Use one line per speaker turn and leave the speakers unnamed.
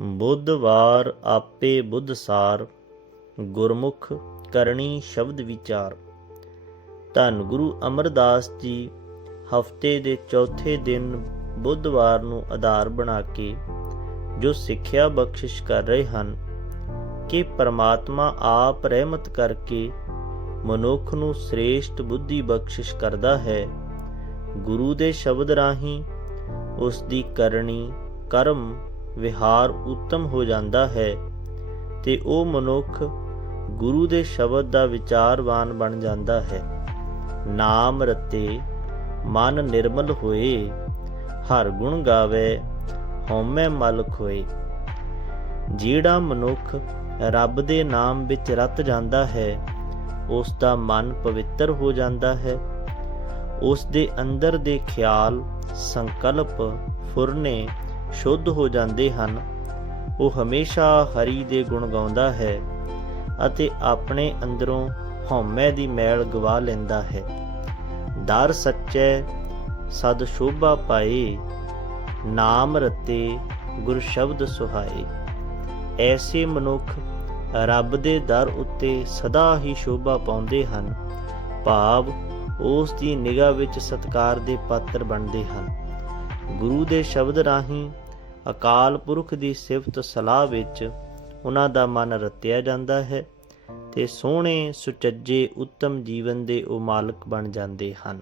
ਬੁੱਧਵਾਰ ਆਪੇ ਬੁੱਧਸਾਰ ਗੁਰਮੁਖ ਕਰਨੀ ਸ਼ਬਦ ਵਿਚਾਰ। ਧੰਨ ਗੁਰੂ ਅਮਰਦਾਸ ਜੀ, ਹਫ਼ਤੇ ਦੇ ਚੌਥੇ ਦਿਨ ਬੁੱਧਵਾਰ ਨੂੰ ਆਧਾਰ ਬਣਾ ਕੇ ਜੋ ਸਿੱਖਿਆ ਬਖਸ਼ਿਸ਼ ਕਰ ਰਹੇ ਹਨ, ਕਿ ਪਰਮਾਤਮਾ ਆਪ ਰਹਿਮਤ ਕਰਕੇ ਮਨੁੱਖ ਨੂੰ ਸ੍ਰੇਸ਼ਟ ਬੁੱਧੀ ਬਖਸ਼ਿਸ਼ ਕਰਦਾ ਹੈ। ਗੁਰੂ ਦੇ ਸ਼ਬਦ ਰਾਹੀਂ ਉਸ ਦੀ ਕਰਨੀ ਕਰਮ ਵਿਹਾਰ ਉੱਤਮ ਹੋ ਜਾਂਦਾ ਹੈ ਤੇ ਉਹ ਮਨੁੱਖ ਗੁਰੂ ਦੇ ਸ਼ਬਦ ਦਾ ਵਿਚਾਰਵਾਨ ਬਣ ਜਾਂਦਾ ਹੈ। ਨਾਮ ਰਤੇ ਮਨ ਨਿਰਮਲ ਹੋਏ, ਹਰ ਗੁਣ ਗਾਵੇ, ਹਉਮੈ ਮਲ ਖੋਏ। ਜਿਹੜਾ ਮਨੁੱਖ ਰੱਬ ਦੇ ਨਾਮ ਵਿੱਚ ਰਤ ਜਾਂਦਾ ਹੈ, ਉਸ ਦਾ ਮਨ ਪਵਿੱਤਰ ਹੋ ਜਾਂਦਾ ਹੈ। ਉਸ ਦੇ ਅੰਦਰ ਦੇ ਖਿਆਲ ਸੰਕਲਪ, ਫੁਰਨੇ ਸ਼ੁੱਧ ਹੋ ਜਾਂਦੇ ਹਨ। ਉਹ ਹਮੇਸ਼ਾ ਹਰੀ ਦੇ ਗੁਣ ਗਾਉਂਦਾ ਹੈ ਅਤੇ ਆਪਣੇ ਅੰਦਰੋਂ ਹਉਮੈ ਦੀ ਮੈਲ ਗਵਾ ਲੈਂਦਾ ਹੈ। ਦਰ ਸੱਚੈ, ਸਦ ਸ਼ੋਭਾ ਪਾਏ, ਨਾਮ ਰਤੇ ਗੁਰ ਸ਼ਬਦ ਸੁਹਾਏ। ਐਸੇ ਮਨੁੱਖ ਰੱਬ ਦੇ ਦਰ ਉੱਤੇ ਸਦਾ ਹੀ ਸ਼ੋਭਾ ਪਾਉਂਦੇ ਹਨ। ਭਾਵ ਉਸ ਦੀ ਨਿਗਾਹ ਵਿੱਚ ਸਤਕਾਰ ਦੇ ਪਾਤਰ ਬਣਦੇ ਹਨ। ਗੁਰੂ ਦੇ ਸ਼ਬਦ ਰਾਹੀਂ ਅਕਾਲ ਪੁਰਖ ਦੀ ਸਿਫਤ ਸਲਾਹ ਵਿੱਚ ਉਹਨਾਂ ਦਾ ਮਨ ਰਤਿਆ ਜਾਂਦਾ ਹੈ ਤੇ ਸੋਹਣੇ ਸੁਚੱਜੇ ਉੱਤਮ ਜੀਵਨ ਦੇ ਉਹ ਮਾਲਕ ਬਣ ਜਾਂਦੇ ਹਨ।